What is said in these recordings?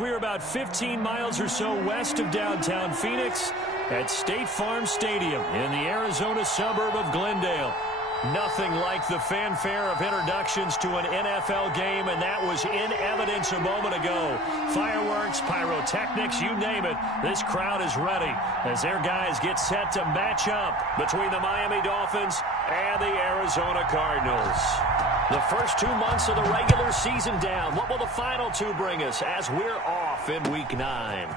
We're about 15 miles or so west of downtown Phoenix at State Farm Stadium in the Arizona suburb of Glendale. Nothing like the fanfare of introductions to an NFL game, and that was in evidence a moment ago. Fireworks, pyrotechnics, you name it. This crowd is ready as their guys get set to match up between the Miami Dolphins and the Arizona Cardinals. The first 2 months of the regular season down. What will the final two bring us as we're off in Week 9?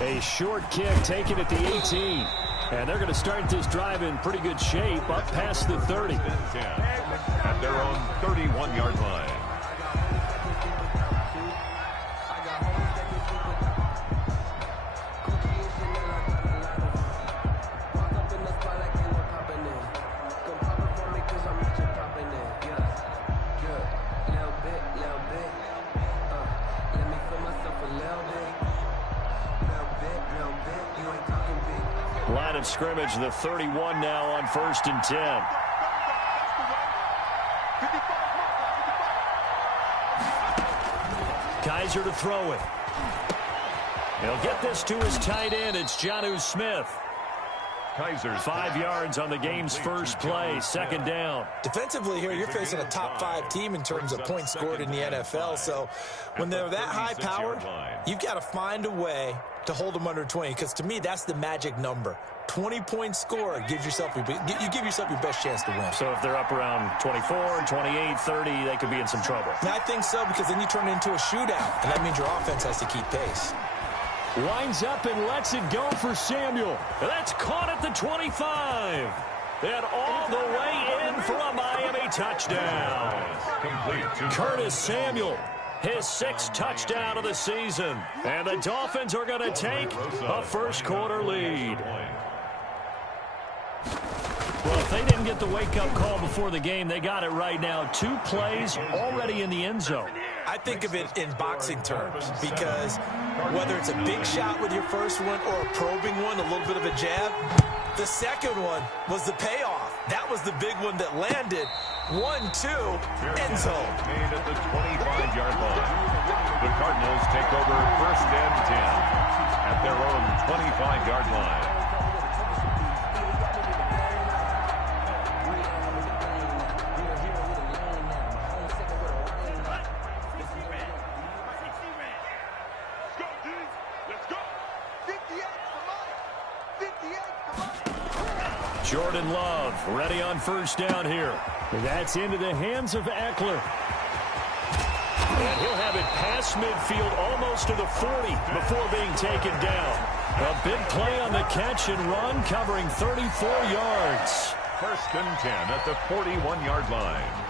A short kick taken at the 18. And they're going to start this drive in pretty good shape up past the 30. At their own 31-yard line. Line of scrimmage, the 31 now on 1st and 10. Kaiser to throw it. He'll get this to his tight end. It's Jonnu Smith. Kaiser's 5 yards on the game's first play, 2nd down. Defensively here, you're facing a top 5 team in terms of points scored in the NFL. So when they're that high-powered, you've got to find a way to hold them under 20, because to me, that's the magic number. 20 points scored gives yourself you give yourself your best chance to win. So if they're up around 24, 28, 30, they could be in some trouble. And I think so, because then you turn it into a shootout, and that means your offense has to keep pace. Winds up and lets it go for Samuel. That's caught at the 25. And all the way in for a Miami touchdown. Curtis Samuel, his 6th touchdown of the season. And the Dolphins are going to take a first-quarter lead. Well, if they didn't get the wake-up call before the game, they got it right now. 2 plays already in the end zone. I think of it in boxing terms, because whether it's a big shot with your first one or a probing one, a little bit of a jab, the second one was the payoff. That was the big one that landed. 1-2, end zone. Made at the 25-yard line. The Cardinals take over 1st and 10 at their own 25-yard line. Jordan Love ready on 1st down here. That's into the hands of Eckler. And he'll have it past midfield almost to the 40 before being taken down. A big play on the catch and run, covering 34 yards. 1st and 10 at the 41-yard line.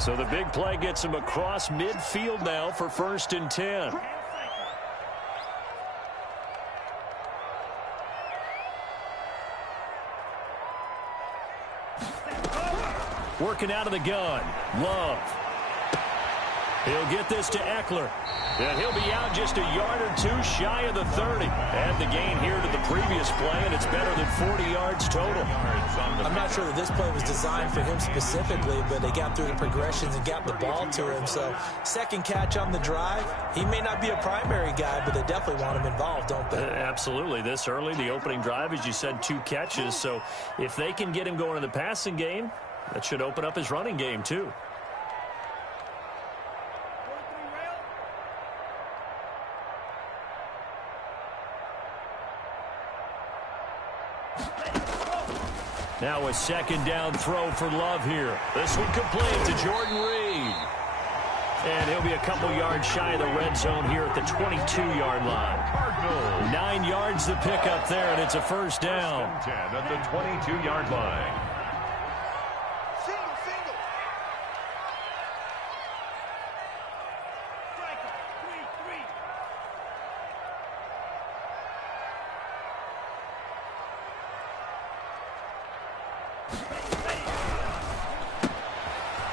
So the big play gets him across midfield now for 1st and 10. Working out of the gun, Love. He'll get this to Eckler. And he'll be out just a yard or 2 shy of the 30. Add the gain here to the previous play, and it's better than 40 yards total. I'm not sure that this play was designed for him specifically, but they got through the progressions and got the ball to him. So 2nd catch on the drive. He may not be a primary guy, but they definitely want him involved, don't they? Absolutely. This early, the opening drive, as you said, 2 catches. So if they can get him going in the passing game, that should open up his running game too. Now a 2nd down throw for Love here. This one complete to Jordan Reed. And he'll be a couple yards shy of the red zone here at the 22-yard line. 9 yards to pick up there, and it's a 1st down. 10 at the 22-yard line.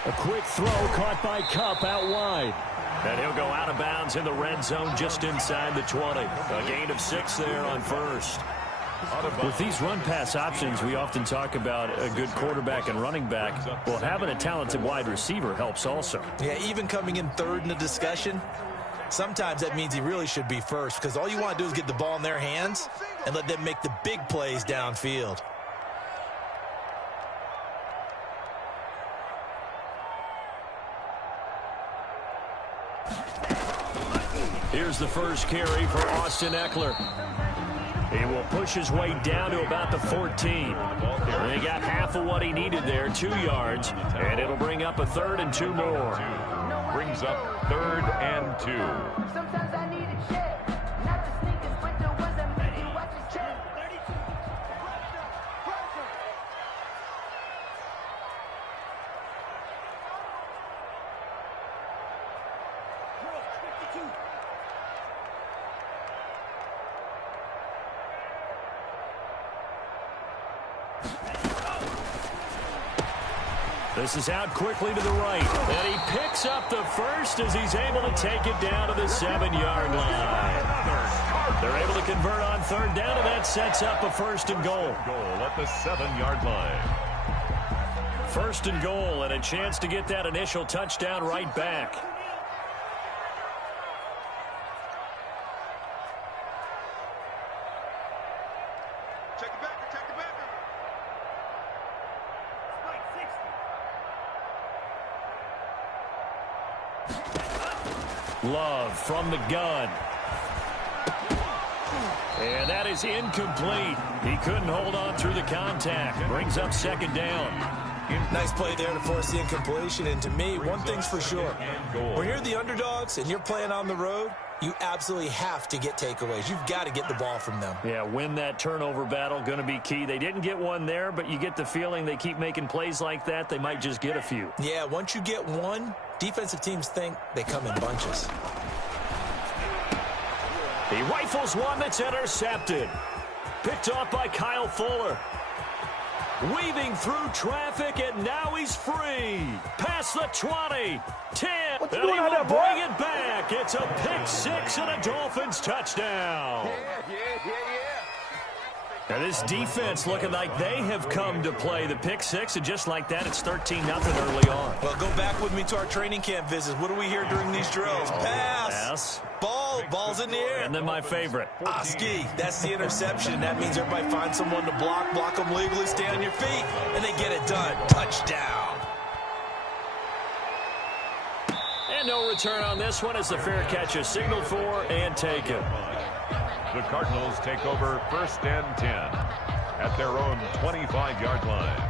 A quick throw caught by Kupp out wide. And he'll go out of bounds in the red zone just inside the 20. A gain of 6 there on 1st. With these run-pass options, we often talk about a good quarterback and running back. Well, having a talented wide receiver helps also. Yeah, even coming in third in the discussion, sometimes that means he really should be first, because all you want to do is get the ball in their hands and let them make the big plays downfield. Here's the first carry for Austin Eckler. He will push his way down to about the 14. And he got half of what he needed there, 2 yards, and it'll bring up a 3rd and 2 more. Brings up 3rd and 2. Sometimes I need a check, not the sneakers, but the ones that make you watch his check. This is out quickly to the right, and he picks up the first as he's able to take it down to the 7-yard line. They're able to convert on 3rd down, and that sets up a 1st and goal. Goal at the 7-yard line. 1st and goal, and a chance to get that initial touchdown right back. Love from the gun. And that is incomplete. He couldn't hold on through the contact. Brings up 2nd down. Nice play there to force the incompletion. And to me, one thing's for sure. When you're the underdogs and you're playing on the road, you absolutely have to get takeaways. You've got to get the ball from them. Yeah, win that turnover battle, going to be key. They didn't get one there, but you get the feeling they keep making plays like that, they might just get a few. Yeah, once you get one, defensive teams think they come in bunches. He rifles one that's intercepted. Picked off by Kyle Fuller. Weaving through traffic, and now he's free. Past the 20, 10, and he will bring it back. It's a pick 6 and a Dolphins touchdown. Now this defense looking like they have come to play the pick 6, and just like that, it's 13-0 early on. Well, go back with me to our training camp visits. What do we hear during these drills? Pass. Ball's in the air. And then my favorite. Ski. That's the interception. That means everybody finds someone to block them legally, stay on your feet, and they get it done. Touchdown. And no return on this one as the fair catch is signaled for and taken. The Cardinals take over 1st and 10 at their own 25-yard line.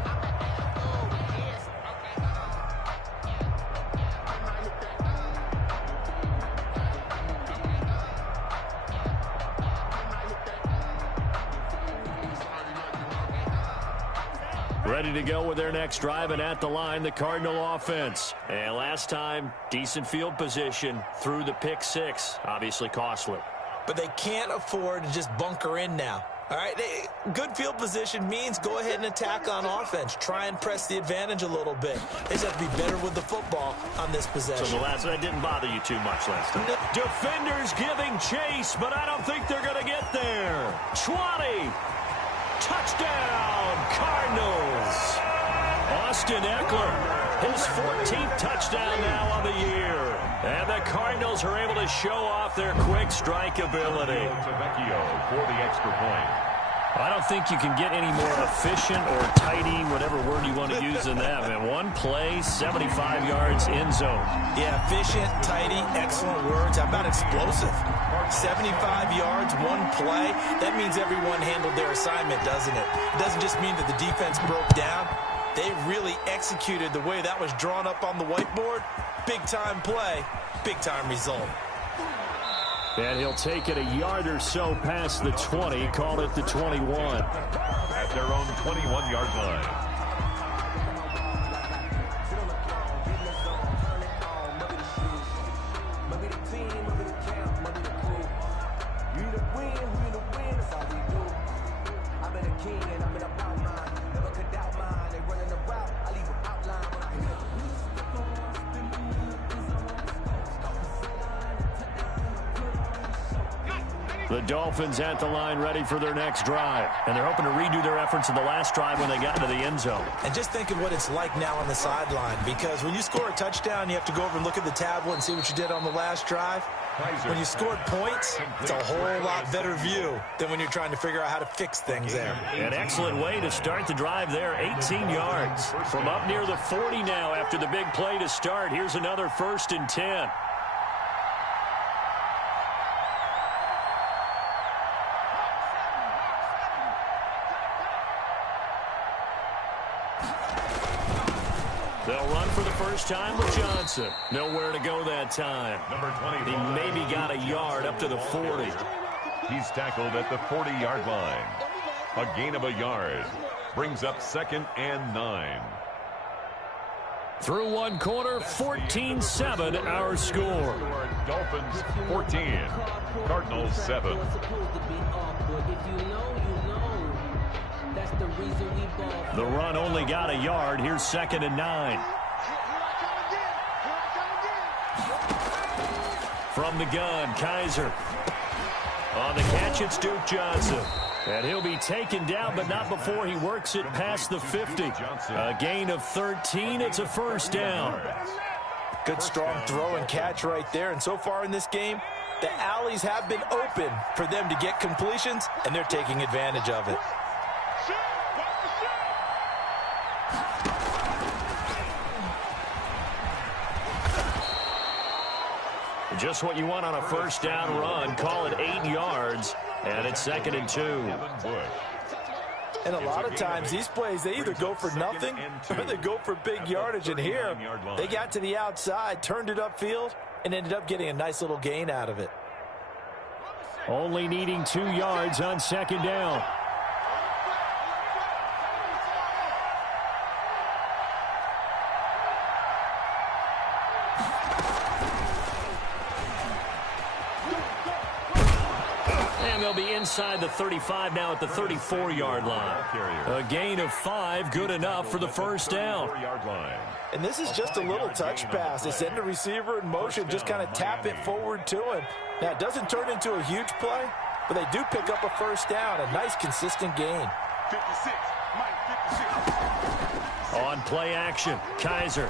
Ready to go with their next drive, and at the line, the Cardinal offense. And last time, decent field position through the pick 6. Obviously costly. But they can't afford to just bunker in now. All right, good field position means go ahead and attack on offense. Try and press the advantage a little bit. They just have to be better with the football on this possession. So that didn't bother you too much last time. Defenders giving chase, but I don't think they're going to get there. 20. Touchdown, Cardinals. Austin Eckler, his 14th touchdown now on the year. And the Cardinals are able to show off their quick strike ability. For the extra point. I don't think you can get any more efficient or tidy, whatever word you want to use in that. Man, one play, 75 yards in zone. Yeah, efficient, tidy, excellent words. How about explosive? 75 yards, one play. That means everyone handled their assignment, doesn't it? It doesn't just mean that the defense broke down. They really executed the way that was drawn up on the whiteboard. Big-time play, big-time result. And he'll take it a yard or so past the 20, call it the 21. At their own 21-yard line. The Dolphins at the line ready for their next drive. And they're hoping to redo their efforts in the last drive when they got into the end zone. And just think of what it's like now on the sideline, because when you score a touchdown, you have to go over and look at the tablet and see what you did on the last drive. When you scored points, it's a whole lot better view than when you're trying to figure out how to fix things there. An excellent way to start the drive there, 18 yards. From up near the 40 now after the big play to start. Here's another 1st and 10. They'll run for the first time with Johnson. Nowhere to go that time. Number 20. He maybe got a yard up to the 40. He's tackled at the 40-yard line. A gain of a yard. Brings up 2nd and 9. Through one quarter, 14-7 our score. Dolphins 14. Cardinals 7. The run only got a yard. Here's 2nd and 9. From the gun, Kaiser. On the catch, it's Duke Johnson. And he'll be taken down, but not before he works it past the 50. A gain of 13. It's a 1st down. Good, strong throw and catch right there. And so far in this game, the alleys have been open for them to get completions, and they're taking advantage of it. Just what you want on a 1st down run. Call it 8 yards, and it's 2nd and 2. And a lot of times these plays, they either go for nothing or they go for big yardage. And here, they got to the outside, turned it upfield, and ended up getting a nice little gain out of it. Only needing 2 yards on 2nd down. They'll be inside the 35 now at the 34-yard line. A gain of 5, good enough for the 1st down. And this is just a little touch pass. They send the receiver in motion, just kind of tap it forward to him. Now, it doesn't turn into a huge play, but they do pick up a 1st down, a nice, consistent gain. 56, Mike, 56. On play action, Kaiser.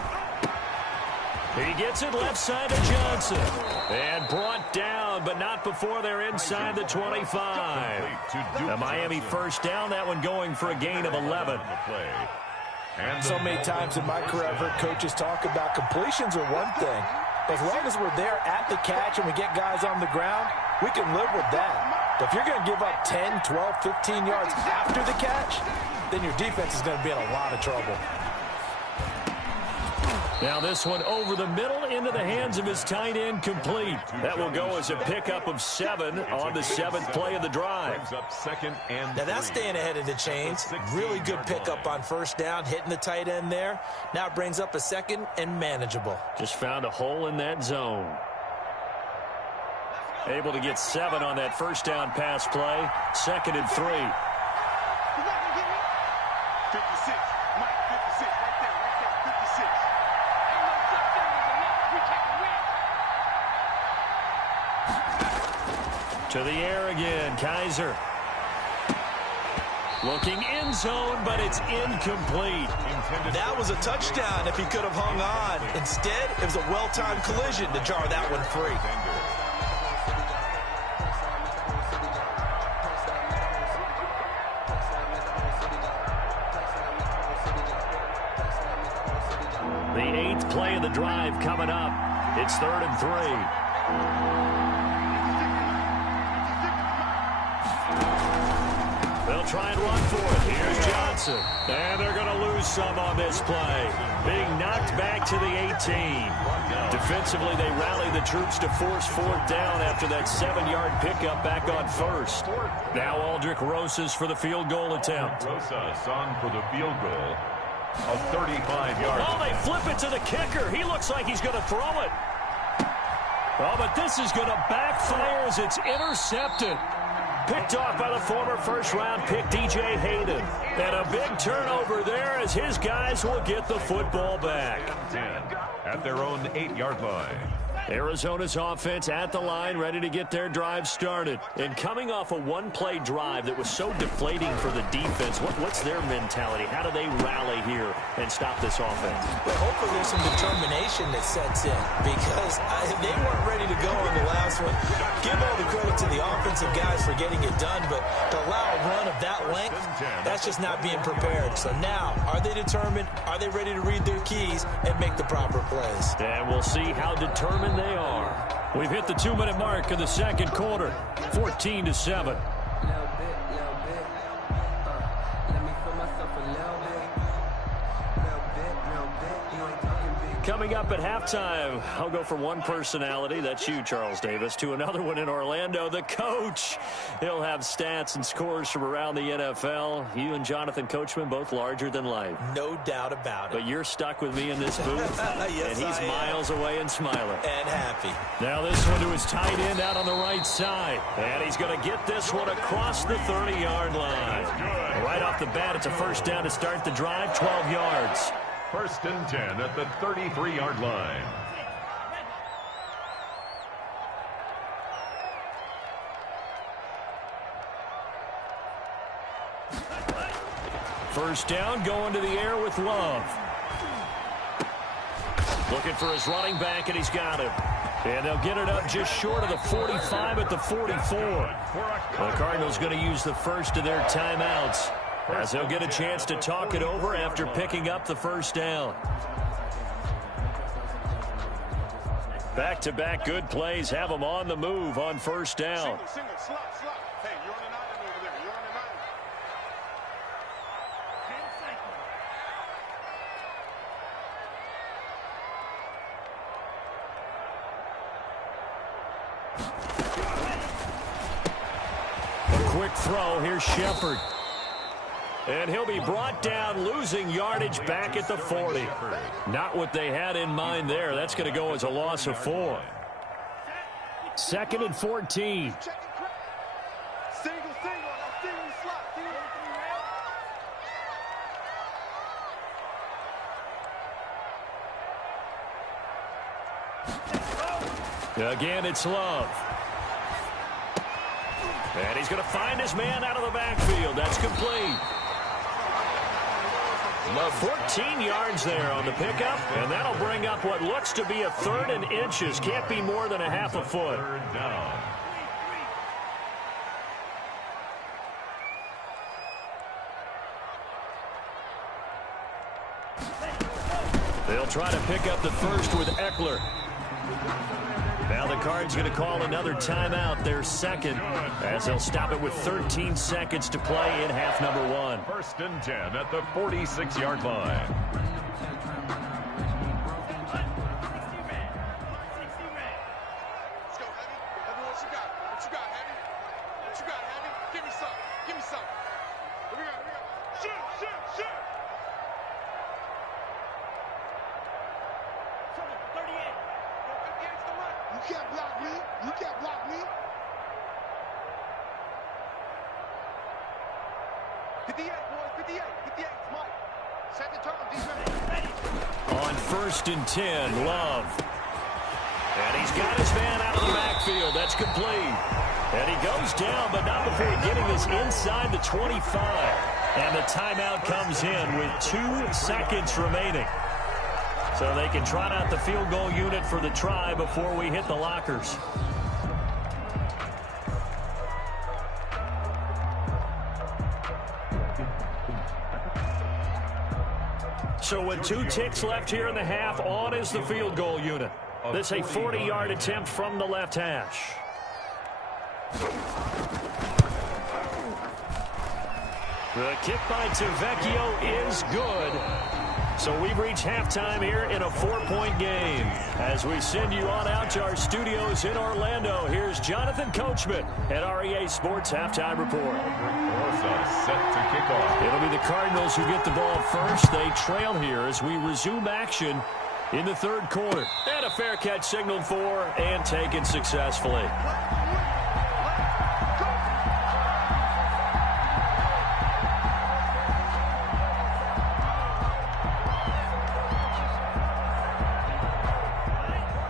He gets it left side to Johnson. And brought down, but not before they're inside the 25. The Miami 1st down, that one going for a gain of 11. So many times in my career, I've heard coaches talk about completions are one thing. As long as we're there at the catch and we get guys on the ground, we can live with that. But if you're going to give up 10, 12, 15 yards after the catch, then your defense is going to be in a lot of trouble. Now this one over the middle into the hands of his tight end, complete. That will go as a pickup of 7 on the 7th play of the drive. Now that's staying ahead of the chains. Really good pickup on 1st down, hitting the tight end there. Now it brings up a 2nd and manageable. Just found a hole in that zone. Able to get 7 on that 1st down pass play. 2nd and 3. 56, Mike, 56, right there, 56. To the air again, Kaiser. Looking end zone, but it's incomplete. That was a touchdown if he could have hung on. Instead, it was a well-timed collision to jar that one free. The 8th play of the drive coming up. It's 3rd and 3. They'll try and run for it. Here's Johnson. And they're going to lose some on this play. Being knocked back to the 18. Defensively, they rally the troops to force 4th down after that 7-yard pickup back on 1st. Now Aldrich Rosas for the field goal attempt. Rosas on for the field goal. A 35-yard. Oh, they flip it to the kicker. He looks like he's going to throw it. Oh, but this is going to backfire as it's intercepted. Picked off by the former 1st-round pick, DJ Hayden. And a big turnover there as his guys will get the football back. 10 at their own 8-yard line. Arizona's offense at the line, ready to get their drive started. And coming off a one-play drive that was so deflating for the defense, what's their mentality? How do they rally here and stop this offense? Well, hopefully there's some determination that sets in because they weren't ready to go on the last one. Give all the credit to the offensive guys for getting it done, but to allow a run of that length, that's just not being prepared. So now, are they determined? Are they ready to read their keys and make the proper plays? And we'll see how determined they are. We've hit the 2-minute mark in the second quarter, 14-7. Coming up at halftime, I'll go from one personality, that's you, Charles Davis, to another one in Orlando, the coach. He'll have stats and scores from around the NFL. You and Jonathan Coachman, both larger than life. No doubt about it. But you're stuck with me in this booth, yes, and he's miles away and smiling. And happy. Now this one to his tight end out on the right side. And he's going to get this one across the 30-yard line. Right off the bat, it's a first down to start the drive, 12 yards. 1st and 10 at the 33-yard line. First down, going to the air with Love. Looking for his running back, and he's got him. And they'll get it up just short of the 45 at the 44. The Cardinals going to use the first of their timeouts, as they'll get a chance to talk it over after picking up the first down. Back-to-back good plays have them on the move on first down. Single, slot. Hey, you're on an island over there. You're on an island. A quick throw. Here's Shepard. And he'll be brought down, losing yardage back at the 40. Not what they had in mind there. That's going to go as a loss of 4. 2nd and 14. Single, slot. Again, it's Love. And he's going to find his man out of the backfield. That's complete. Love 14 yards there on the pickup, and that'll bring up what looks to be a 3rd and inches. Can't be more than a half a foot. 3rd down. They'll try to pick up the first with Eckler. Now the Cards going to call another timeout, their second, as they'll stop it with 13 seconds to play in half number 1. 1st and 10 at the 46-yard line. Let's go, Heavy. Heavy, what you got? Heavy? What you got, Heavy? Give me some. What we got? Shoot. You can't block me. 58, boys. 58, Mike. Second turn, defense. On 1st and 10, Love. And he's got his man out of the backfield. That's complete. And he goes down, but not before getting this inside the 25. And the timeout comes in with 2 seconds remaining. So they can trot out the field goal unit for the try before we hit the lockers. So with 2 ticks left here in the half, on is the field goal unit. This a 40-yard attempt from the left hash. The kick by Tavecchio is good. So we've reached halftime here in a 4-point game. As we send you on out to our studios in Orlando, here's Jonathan Coachman at REA Sports Halftime Report. Set to kick off. It'll be the Cardinals who get the ball first. They trail here as we resume action in the 3rd quarter. And a fair catch signaled for and taken successfully. 2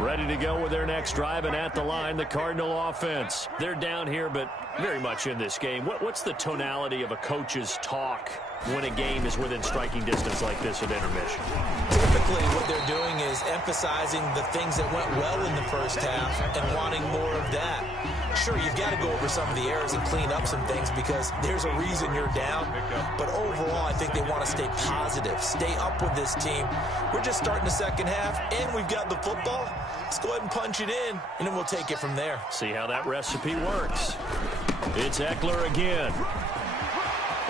Ready to go with their next drive, and at the line, the Cardinal offense. They're down here, but very much in this game. What's the tonality of a coach's talk when a game is within striking distance like this at intermission? Typically, what they're doing is emphasizing the things that went well in the first half and wanting more of that. Sure, you've got to go over some of the errors and clean up some things because there's a reason you're down. But overall, I think they want to stay positive, stay up with this team. We're just starting the second half, and we've got the football. Let's go ahead and punch it in, and then we'll take it from there. See how that recipe works. It's Eckler again.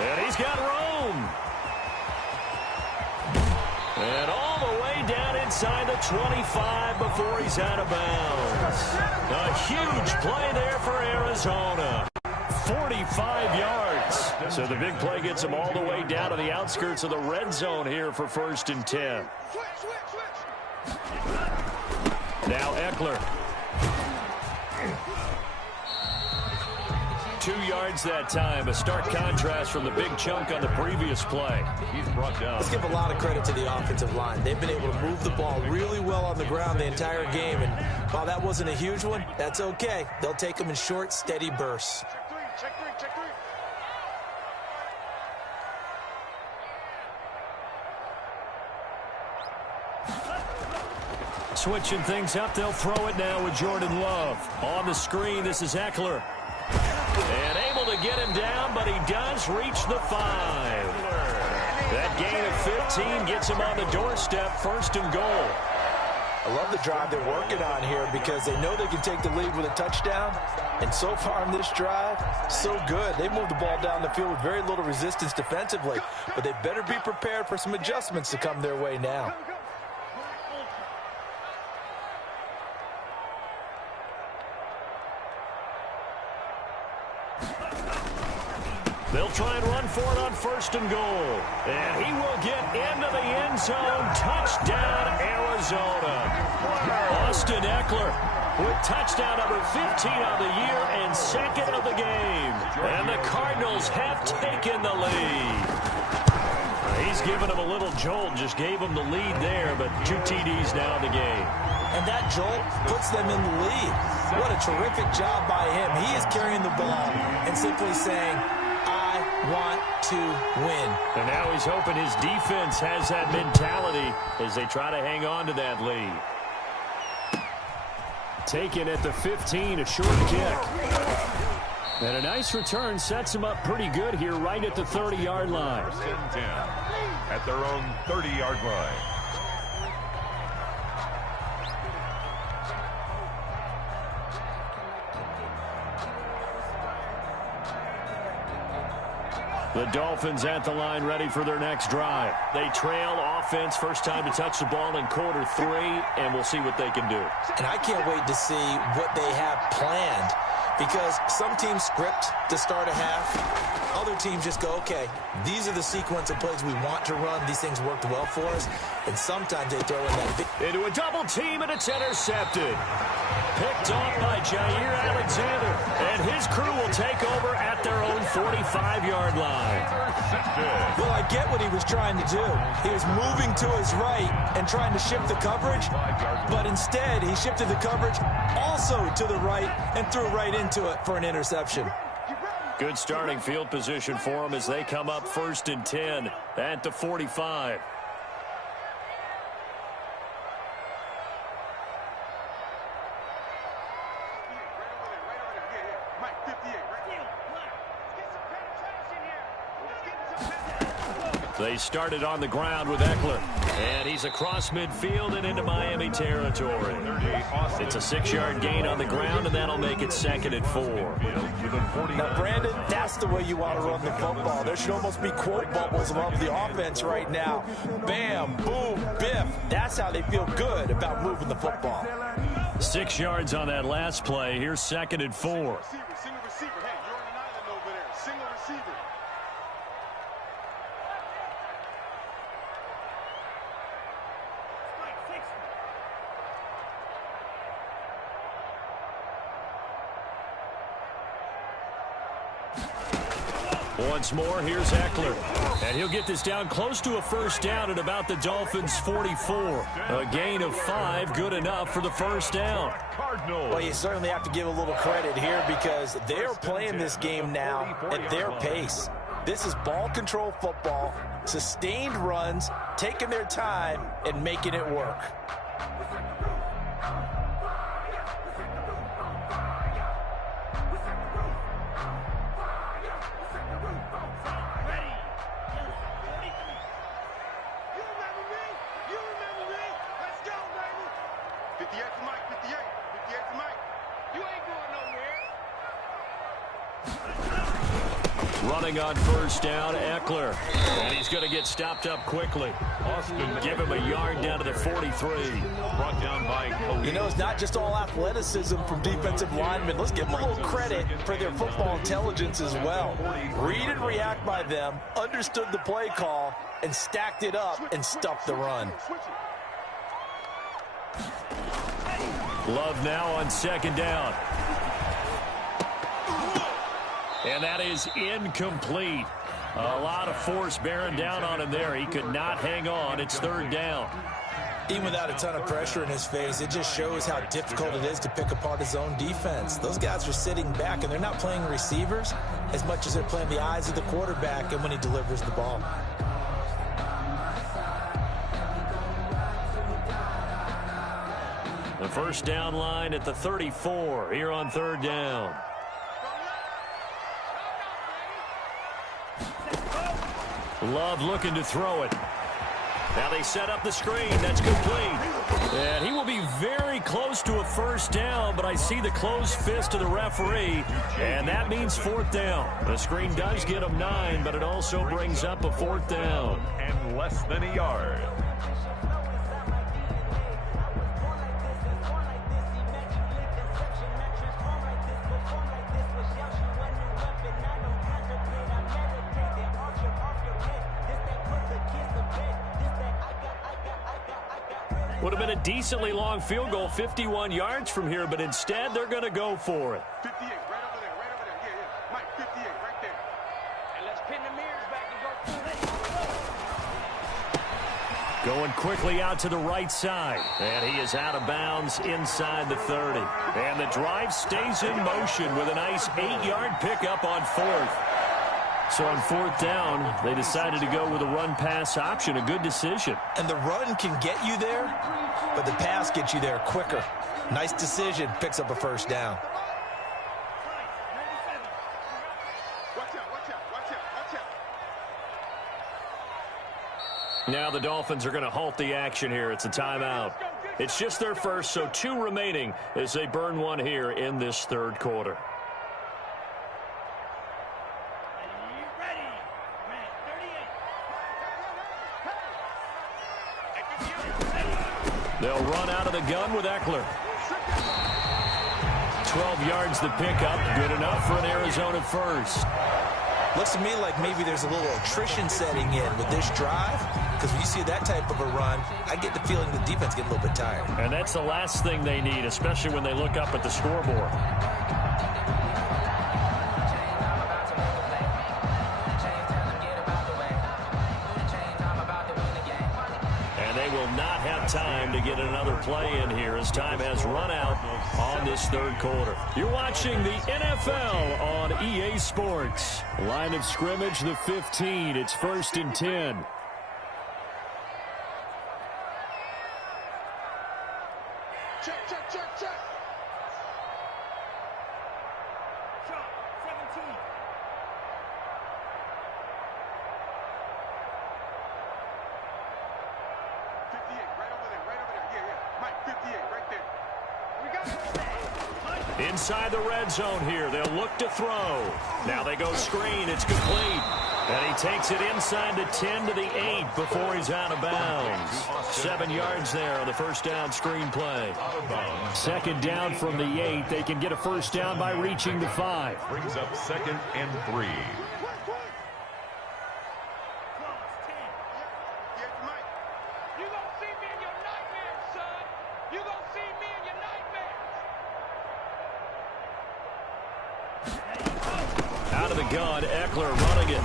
And he's got room. And all the way down inside the 25 before he's out of bounds. A huge play there for Arizona. 45 yards. So the big play gets him all the way down to the outskirts of the red zone here for 1st and 10. Now Eckler. 2 yards that time. A stark contrast from the big chunk on the previous play. He's brought down. Let's give a lot of credit to the offensive line. They've been able to move the ball really well on the ground the entire game. And while that wasn't a huge one, that's okay. They'll take them in short, steady bursts. Check three. Switching things up, they'll throw it now with Jordan Love. On the screen, this is Eckler. And able to get him down, but he does reach the 5. That gain of 15 gets him on the doorstep, 1st and goal. I love the drive they're working on here because they know they can take the lead with a touchdown. And so far in this drive, so good. They moved the ball down the field with very little resistance defensively. But they better be prepared for some adjustments to come their way now. They'll try and run for it on 1st and goal. And he will get into the end zone. Touchdown, Arizona. Austin Eckler with touchdown number 15 of the year and 2nd of the game. And the Cardinals have taken the lead. He's given him a little jolt, just gave him the lead there, but 2 TDs now in the game. And that jolt puts them in the lead. What a terrific job by him. He is carrying the ball and simply saying, I want to win. And now he's hoping his defense has that mentality as they try to hang on to that lead. Taken at the 15, a short kick. And a nice return sets him up pretty good here right at the 30-yard line. 1st and 10 at their own 30-yard line. The Dolphins at the line ready for their next drive. They trail offense, first time to touch the ball in quarter 3, and we'll see what they can do. And I can't wait to see what they have planned because some teams script to start a half. Other teams just go, okay, these are the sequence of plays we want to run. These things worked well for us. And sometimes they throw in that big... Into a double team, and it's intercepted. Picked off by Jair Alexander. And his crew will take over at their own 45-yard line. Well, I get what he was trying to do. He was moving to his right and trying to shift the coverage. But instead, he shifted the coverage also to the right and threw right into it for an interception. Good starting field position for them as they come up 1st and 10 at the 45. They started on the ground with Eckler. And he's across midfield and into Miami territory. It's a 6-yard gain on the ground, and that'll make it 2nd and 4. Now, Brandon, that's the way you want to run the football. There should almost be quote bubbles above the offense right now. Bam, boom, biff. That's how they feel good about moving the football. 6 yards on that last play. Here's 2nd and 4. Single receiver. Hey, you're on an island over there. Single receiver. Once more, here's Eckler. And he'll get this down close to a first down at about the Dolphins' 44. A gain of 5, good enough for the first down. Well, you certainly have to give a little credit here because they're playing this game now at their pace. This is ball control football, sustained runs, taking their time, and making it work. Running on first down, Eckler. And he's going to get stopped up quickly. Give him a yard down to the 43. Brought down by Khalil. You know, it's not just all athleticism from defensive linemen. Let's give them a little credit for their football intelligence as well. Read and react by them, understood the play call, and stacked it up and stuffed the run. Love now on second down. And that is incomplete. A lot of force bearing down on him there. He could not hang on. It's third down. Even without a ton of pressure in his face, it just shows how difficult it is to pick apart his own defense. Those guys are sitting back, and they're not playing receivers as much as they're playing the eyes of the quarterback and when he delivers the ball. The first down line at the 34 here on third down. Love looking to throw it. Now they set up the screen. That's complete. And he will be very close to a first down, but I see the closed fist of the referee, and that means fourth down. The screen does get him 9, but it also brings up a fourth down. And less than a yard. Would have been a decently long field goal, 51 yards from here, but instead they're going to go for it. 58, right over there, right over there. Yeah, yeah. Mike, 58, right there. And let's pin the mirrors back and go. Going quickly out to the right side. And he is out of bounds inside the 30. And the drive stays in motion with a nice 8-yard pickup on fourth. So on fourth down, they decided to go with a run-pass option. A good decision. And the run can get you there, but the pass gets you there quicker. Nice decision. Picks up a first down. Watch out, watch out, watch out, watch out. Now the Dolphins are going to halt the action here. It's a timeout. It's just their first, so 2 remaining as they burn one here in this third quarter. They'll run out of the gun with Eckler. 12 yards the pickup. Good enough for an Arizona first. Looks to me like maybe there's a little attrition setting in with this drive, because when you see that type of a run, I get the feeling the defense gets a little bit tired. And that's the last thing they need, especially when they look up at the scoreboard. Time to get another play in here as time has run out on this third quarter. You're watching the NFL on EA Sports. Line of scrimmage, the 15. It's 1st and 10. Check, check, check, check. Check, 17. Inside the red zone here. They'll look to throw. Now they go screen. It's complete. And he takes it inside the 10 to the 8 before he's out of bounds. 7 yards there on the first down screen play. Second down from the 8. They can get a first down by reaching the 5. Brings up 2nd and 3. gun. Eckler running it.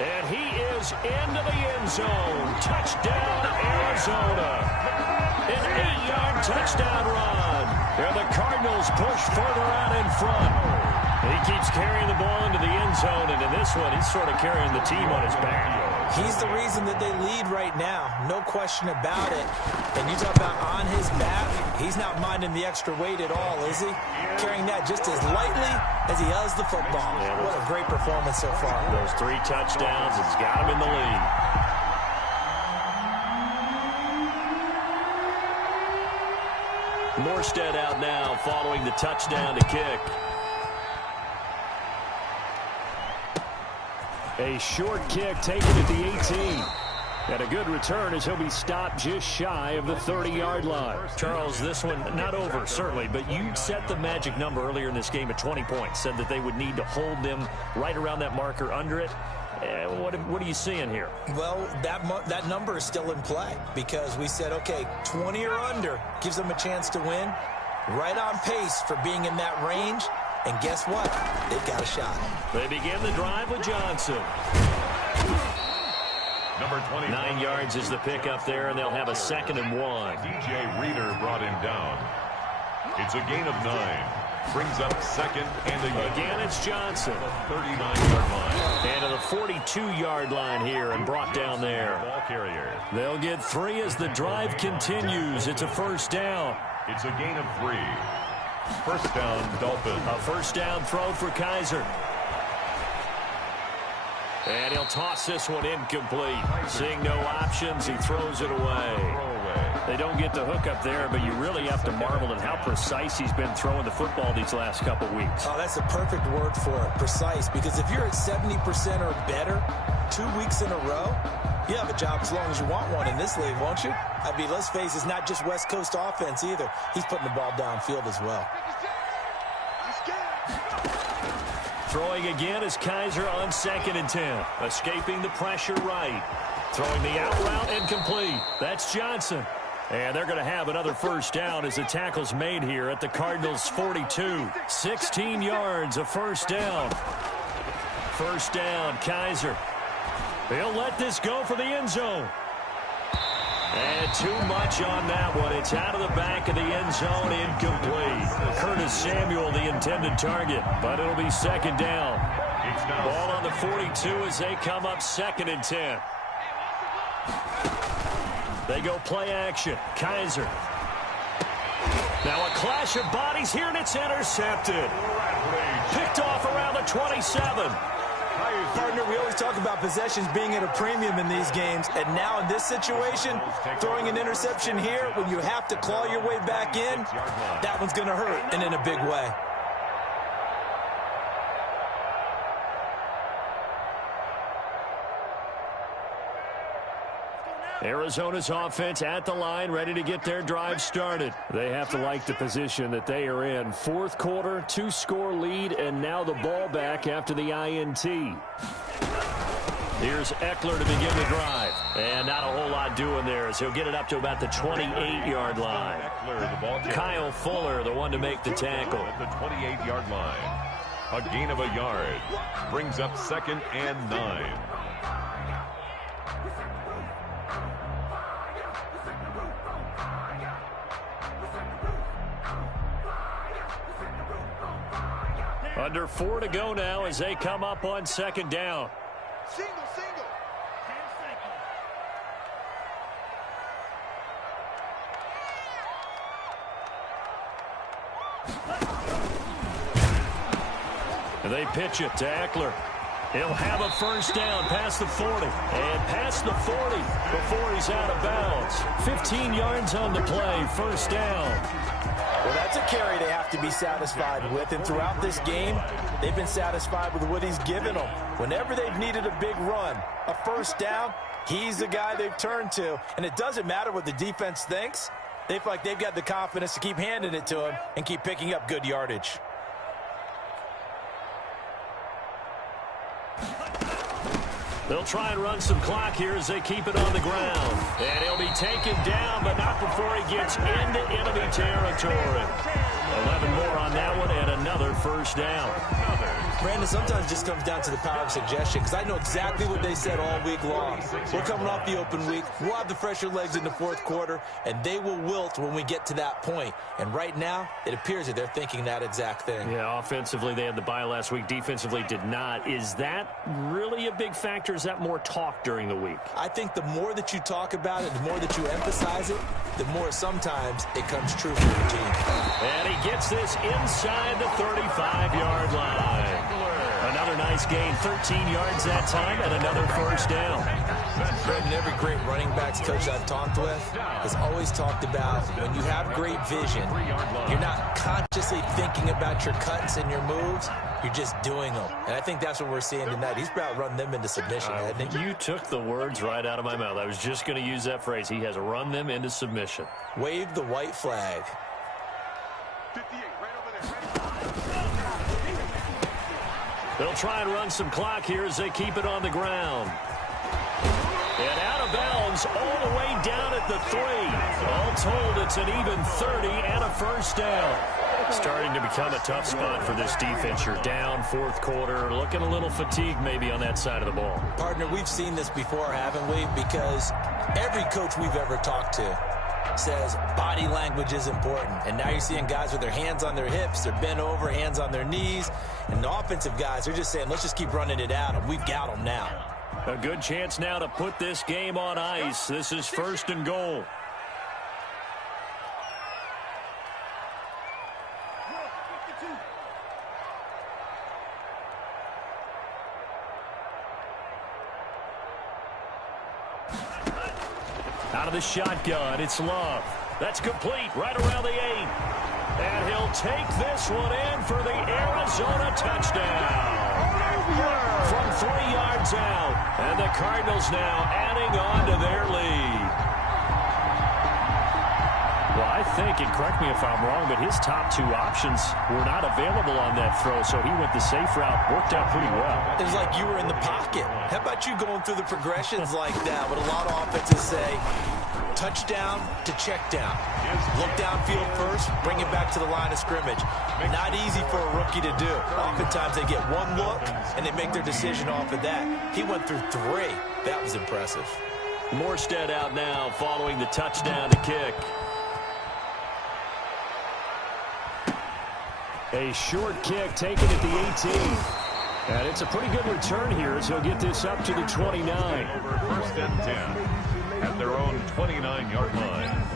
And he is into the end zone. Touchdown, Arizona. An 8-yard touchdown run. And the Cardinals push further out in front. He keeps carrying the ball into the end zone, and in this one, he's sort of carrying the team on his back. He's the reason that they lead right now. No question about it. And you talk about on his back, he's not minding the extra weight at all, is he? Carrying that just as lightly as he does the football. Yeah, what a great performance so far. Those 3 touchdowns, it's got him in the lead. Morstead out now following the touchdown to kick. A short kick taken at the 18. And a good return as he'll be stopped just shy of the 30-yard line. Charles, this one not over, certainly, but you set the magic number earlier in this game at 20 points. Said that they would need to hold them right around that marker under it. What are you seeing here? Well, that number is still in play because we said, okay, 20 or under gives them a chance to win. Right on pace for being in that range. And guess what? They've got a shot. They begin the drive with Johnson. Number 20. 9 yards is the pickup there, and they'll have a 2nd and 1. DJ Reader brought him down. It's a gain of 9. Brings up 2nd and a yard. Again, it's Johnson. 39-yard line. And to the 42-yard line here and brought down there. Ball carrier. They'll get 3 as the drive continues. It's a first down. It's a gain of 3. First down, Dolphins. A first down throw for Kaiser. And he'll toss this one incomplete. Seeing no options, he throws it away. They don't get the hook up there, but you really have to marvel at how precise he's been throwing the football these last couple weeks. Oh, that's a perfect word for it, precise, because if you're at 70% or better 2 weeks in a row, you have a job as long as you want one in this league, won't you? I mean, let's face it, it's not just West Coast offense either. He's putting the ball downfield as well. Throwing again is Kaiser on 2nd and 10. Escaping the pressure right. Throwing the out route incomplete. That's Johnson. And they're going to have another first down as the tackle's made here at the Cardinals' 42. 16 yards, a first down. First down, Kaiser. He'll let this go for the end zone. And too much on that one. It's out of the back of the end zone, incomplete. Curtis Samuel, the intended target, but it'll be 2nd down. Ball on the 42 as they come up 2nd and 10. They go play action. Kaiser. Now a clash of bodies here, and it's intercepted. Picked off around the 27. Partner, we always talk about possessions being at a premium in these games, and now in this situation, throwing an interception here when you have to claw your way back in, that one's going to hurt, and in a big way. Arizona's offense at the line, ready to get their drive started. They have to like the position that they are in. 4th quarter, 2-score lead, and now the ball back after the INT. Here's Eckler to begin the drive. And not a whole lot doing there as he'll get it up to about the 28-yard line. Kyle Fuller, the one to make the tackle. At the 28-yard line. A gain of a yard. Brings up 2nd and 9. Under 4 to go now as they come up on 2nd down. Single. And they pitch it to Eckler. He'll have a first down past the 40. And past the 40 before he's out of bounds. 15 yards on the play. First down. Well, that's a carry they have to be satisfied with. And throughout this game, they've been satisfied with what he's given them. Whenever they've needed a big run, a first down, he's the guy they've turned to. And it doesn't matter what the defense thinks. They feel like they've got the confidence to keep handing it to him and keep picking up good yardage. They'll try and run some clock here as they keep it on the ground. And he'll be taken down, but not before he gets into enemy territory. 11 more on that one and another first down. Brandon, sometimes it just comes down to the power of suggestion, because I know exactly what they said all week long. We're coming off the open week. We'll have the fresher legs in the fourth quarter, and they will wilt when we get to that point. And right now, it appears that they're thinking that exact thing. Yeah, offensively, they had the bye last week. Defensively, did not. Is that really a big factor? Is that more talk during the week? I think the more that you talk about it, the more that you emphasize it, the more sometimes it comes true for your team. And he gets this inside the 35-yard line. Another nice gain, 13 yards that time, and another first down. Brandon, every great running backs coach I've talked with has always talked about when you have great vision, you're not consciously thinking about your cuts and your moves, you're just doing them. And I think that's what we're seeing tonight. He's about run them into submission, hasn't he? You took the words right out of my mouth. I was just going to use that phrase. He has run them into submission. Wave the white flag. 58, right over there. They'll try and run some clock here as they keep it on the ground. And out of bounds all the way down at the 3. All told, it's an even 30 and a first down. Starting to become a tough spot for this defense. You're down fourth quarter, looking a little fatigued maybe on that side of the ball. Partner, we've seen this before, haven't we? Because every coach we've ever talked to says body language is important. And now you're seeing guys with their hands on their hips, they're bent over, hands on their knees. And the offensive guys are just saying, let's just keep running it out, and we've got them now. A good chance now to put this game on ice. This is first and goal. Out of the shotgun, it's Love. That's complete, right around the 8. And he'll take this one in for the Arizona touchdown. From 3 yards out. And the Cardinals now adding on to their lead. Well, I think, and correct me if I'm wrong, but his top 2 options were not available on that throw, so he went the safe route. Worked out pretty well. It was like you were in the pocket. How about you going through the progressions like that? What a lot of offenses say, touchdown to check down. Look downfield first, bring it back to the line of scrimmage. Not easy for a rookie to do. Oftentimes they get one look, and they make their decision off of that. He went through 3. That was impressive. Morstead out now following the touchdown to kick. A short kick taken at the 18. And it's a pretty good return here as he'll get this up to the 29. Over first and 10 at their own 29-yard line.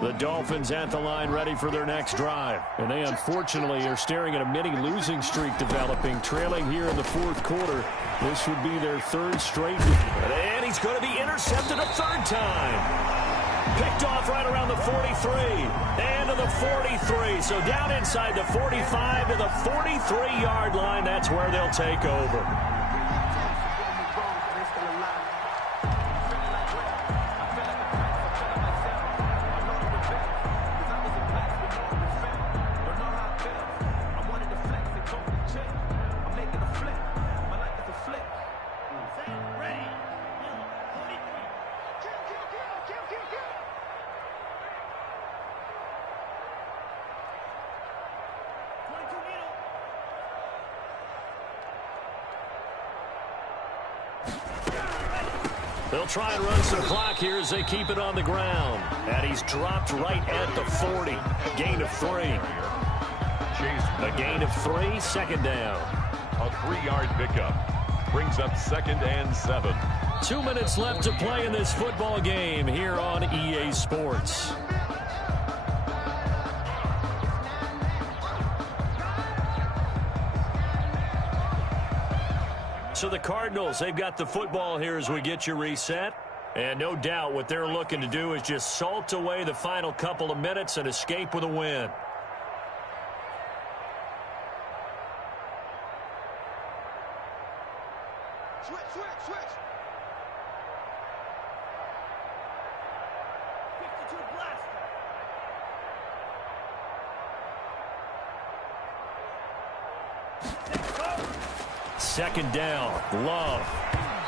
The Dolphins at the line ready for their next drive. And they unfortunately are staring at a mini losing streak developing, trailing here in the fourth quarter. This would be their 3rd straight. And he's going to be intercepted a 3rd time. Picked off right around the 43 and to the 43. So down inside the 45 to the 43-yard line. That's where they'll take over. They'll try and run some clock here as they keep it on the ground. And he's dropped right at the 40. Gain of 3. A gain of 3, 2nd down. A 3-yard pickup brings up 2nd and 7. 2 minutes left to play in this football game here on EA Sports. So the Cardinals, they've got the football here as we get you reset. And no doubt what they're looking to do is just salt away the final couple of minutes and escape with a win. Switch. 52 blaster. Second down, Love.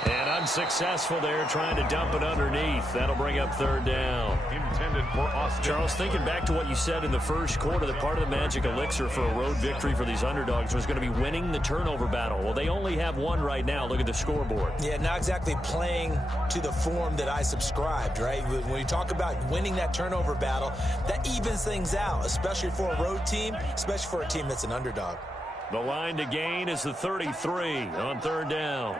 And unsuccessful there, trying to dump it underneath. That'll bring up third down. Intended for Austin. Charles, thinking back to what you said in the first quarter, that part of the magic elixir for a road victory for these underdogs was going to be winning the turnover battle. Well, they only have one right now. Look at the scoreboard. Yeah, not exactly playing to the form that I subscribed, right? When you talk about winning that turnover battle, that evens things out, especially for a road team, especially for a team that's an underdog. The line to gain is the 33 on third down.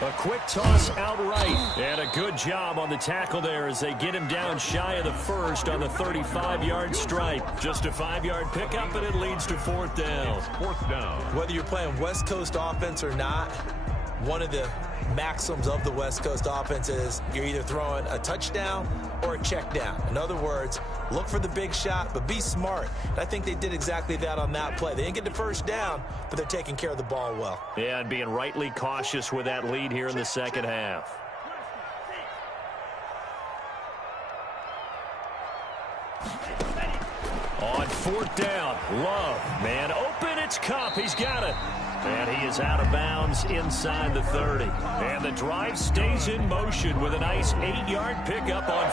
A quick toss outright, and a good job on the tackle there as they get him down shy of the first on the 35-yard stripe. Just a 5-yard pickup, and it leads to fourth down. Fourth down. Whether you're playing West Coast offense or not, one of the maxims of the West Coast offense is you're either throwing a touchdown or a check down. In other words, look for the big shot, but be smart. And I think they did exactly that on that play. They didn't get the first down, but they're taking care of the ball well. Yeah, and being rightly cautious with that lead here in the second half. On fourth down, Love, man open, it's Cup, he's got it. And he is out of bounds inside the 30. And the drive stays in motion with a nice 8-yard pickup on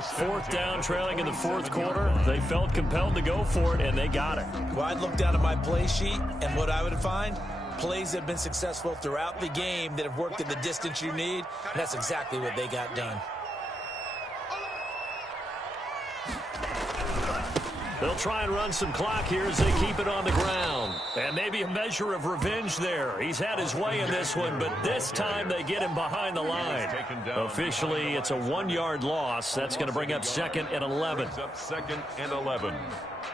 fourth down, trailing in the fourth quarter. They felt compelled to go for it, and they got it. Well, I'd look down at my play sheet, and what I would find, plays that have been successful throughout the game that have worked in the distance you need, and that's exactly what they got done. They'll try and run some clock here as they keep it on the ground. And maybe a measure of revenge there. He's had his way in this one, but this time they get him behind the line. Officially, it's a 1-yard loss. That's going to bring up second and 11. Second and 11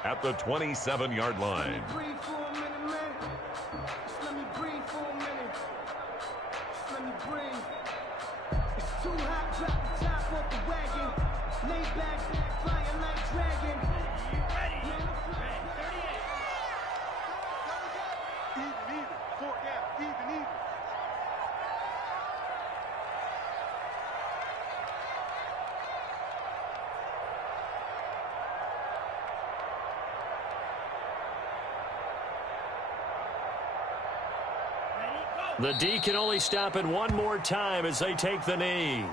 at the 27-yard line. The D can only stop it one more time as they take the knee.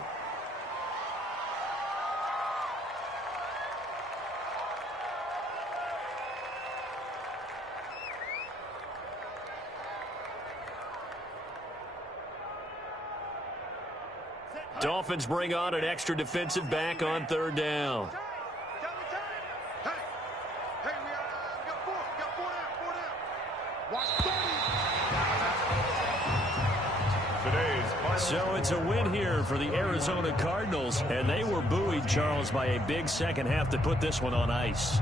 Dolphins bring on an extra defensive back on third down. So it's a win here for the Arizona Cardinals, and they were buoyed, Charles, by a big second half to put this one on ice.